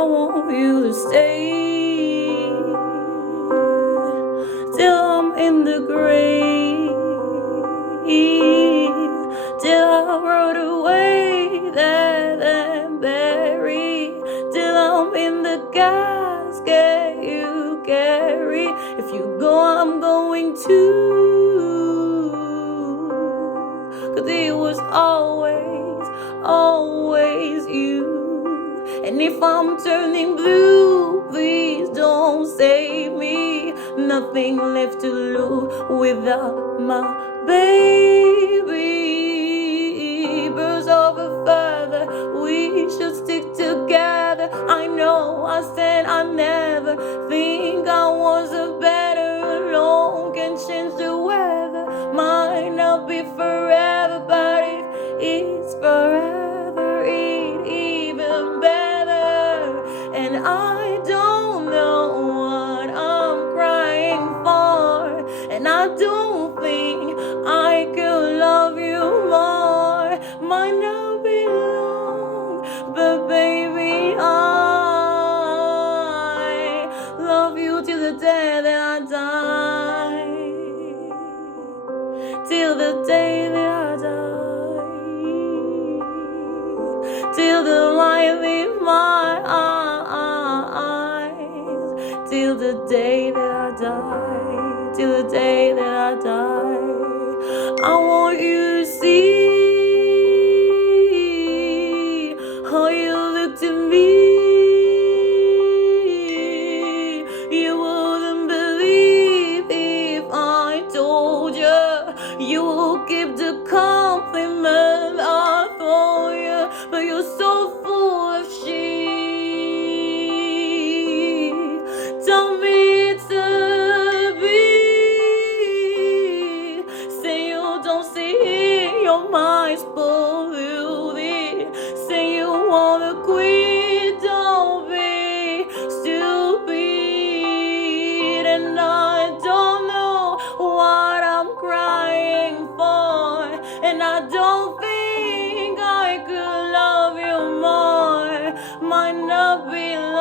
I want you to stay till I'm in the grave, till I rode away that and buried, till I'm in the casket you carry. If you go, I'm going too, 'cause it was always you. And if I'm turning blue, please don't save me. Nothing left to lose without my baby. Birds of a feather, we should stick together. I know I said I never think I was a better. Alone can change the weather. Might not be forever, but if it's forever, it's even better. And I don't know what I'm crying for, and I don't think I could love you more. Might not be long, but baby, I love you till the day that I die, till the day that I die, till the light leaves my eyes, till the day that I die, till the day that I die. I want you to see how you looked at me. You wouldn't believe if I told you. You will keep the compliment I throw you, but you're so full of shit. Tell me it's a beat. Say you don't see it, your mind's polluted. Say you wanna quit, don't be stupid. And I don't know what I'm crying for, and I don't think I could love you more. Might not be long.